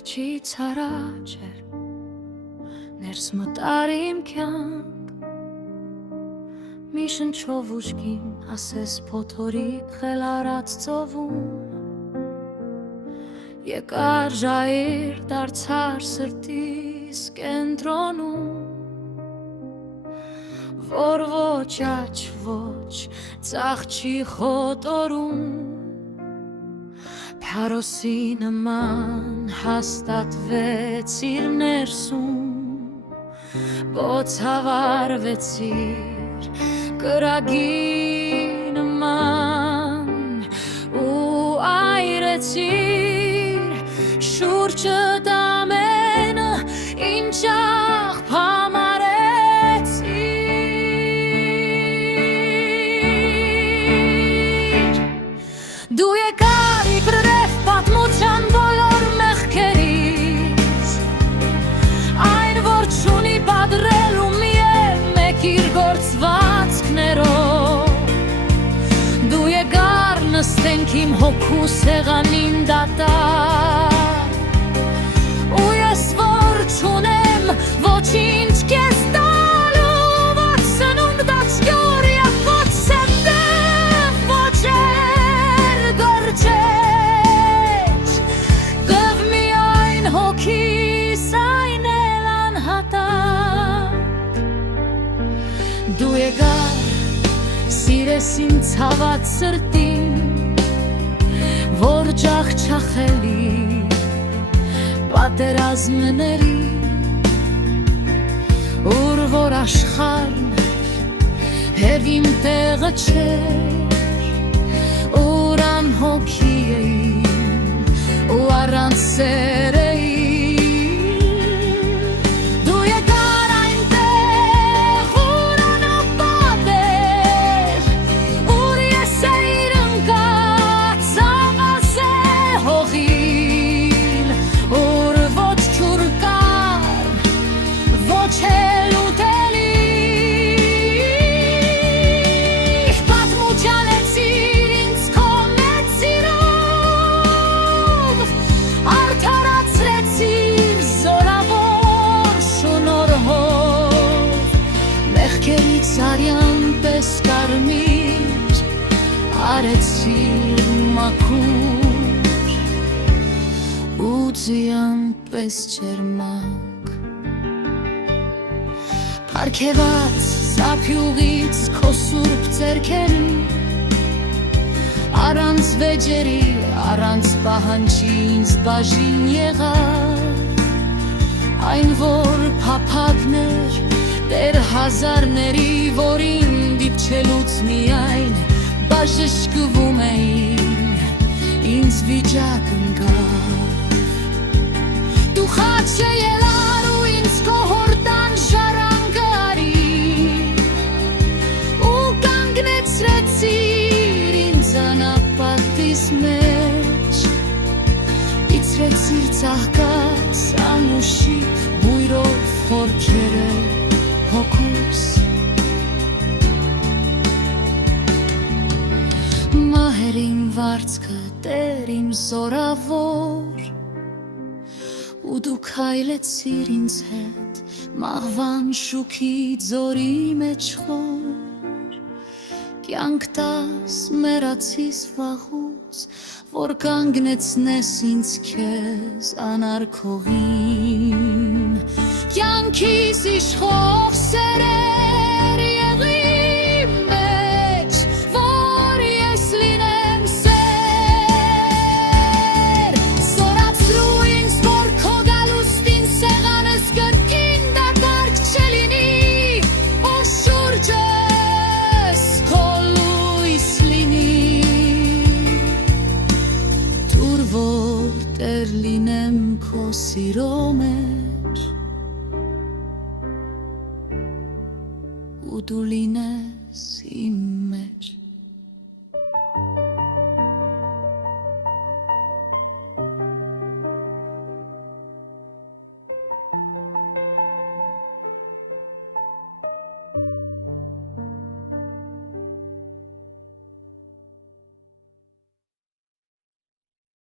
Վերջից առաջ էր ներս մտար իմ կյանք Մի շնչով ուժգին ասես փոթորիկ խել արած ծովում Եկար ժայռ դարձար սրտիս կենտրոնում Որ ոչ աչ ոչ ծաղ չի խոտորում Փարոսի նման հաստատվեց իր ներսում Ոցավարվեցիր կրագի նման ու այրեցիր շուրջդ ամենը ինչ աղբամարեցիր Դու եկար իբրև պատմության բոլոր մեղքերից Այն որ չունի պատրելու միև մեկ իր գործվածքներով Դու եկար նստենք իմ հոգու սեղանին դատար Ու ես որ չունեմ ոչինչ կեզ տալու Ոչ սնունդ աչքյոր և ոչ սետև ոչեր գորջեր Գվ միայն հոգիս այն էլ անհատակ Դու եկար սիրես իմ ցաված սրտին Որ ջախջախելի պատերազմների Ուր որ աշխարհն հև իմ տեղը չէր Ուր անհոգի էին ու առանց սեր Դու եկար այնտեղ ուր անապատ էր Ուր ես էիր ընկած ավազե հողին Ուր ոչ ջուր կար, ոչ էլ ուտելի Պատմուճանեցիր ինձ քո մեծ սիրով Արդարացրեցիր զորավոր շնորհով Մեղքերից արյան պես կարմիր արեցիր մաքուր ու ձյան պես ջերմակ Պարգևած սափյուղից քո սուրբ ձեռքերի Առանց վեճերի, առանց պահանջի ինձ բաժին եղավ Այն որ փափագներ դեր հազարների Որին դիպչելուց միայն բաժշկվում էին Ինձ վիճակ ընկավ Դու խաչը ելար ու ինձ քո հորդան ժառանգը արիր Ու կանգնեցրեցիր ինձ անապատիս մեջ Իցրեցիր ծաղկած անուշի բույրով խորքերը հոգուս Մահեր իմ վարձքը տեր իմ զորավոր Ու դու քայլեցիր ինձ հետ մահվան շուքի ձորի մեջ խոր Կյանք տաս մեռացիս վաղուց որ կանգնեցնես ինձ քեզ անարգողին Կյանքիս իշխող սերեր եղի մեջ որ ես լինեմ սեր Զորացրու ինձ որ քո գալուստին սեղանս կրկին դատարկ չլինի Որ շուրջս քո լույս լինի Տուր որ տեր լինեմ քո սիրո մեջ ու դու լինես իմ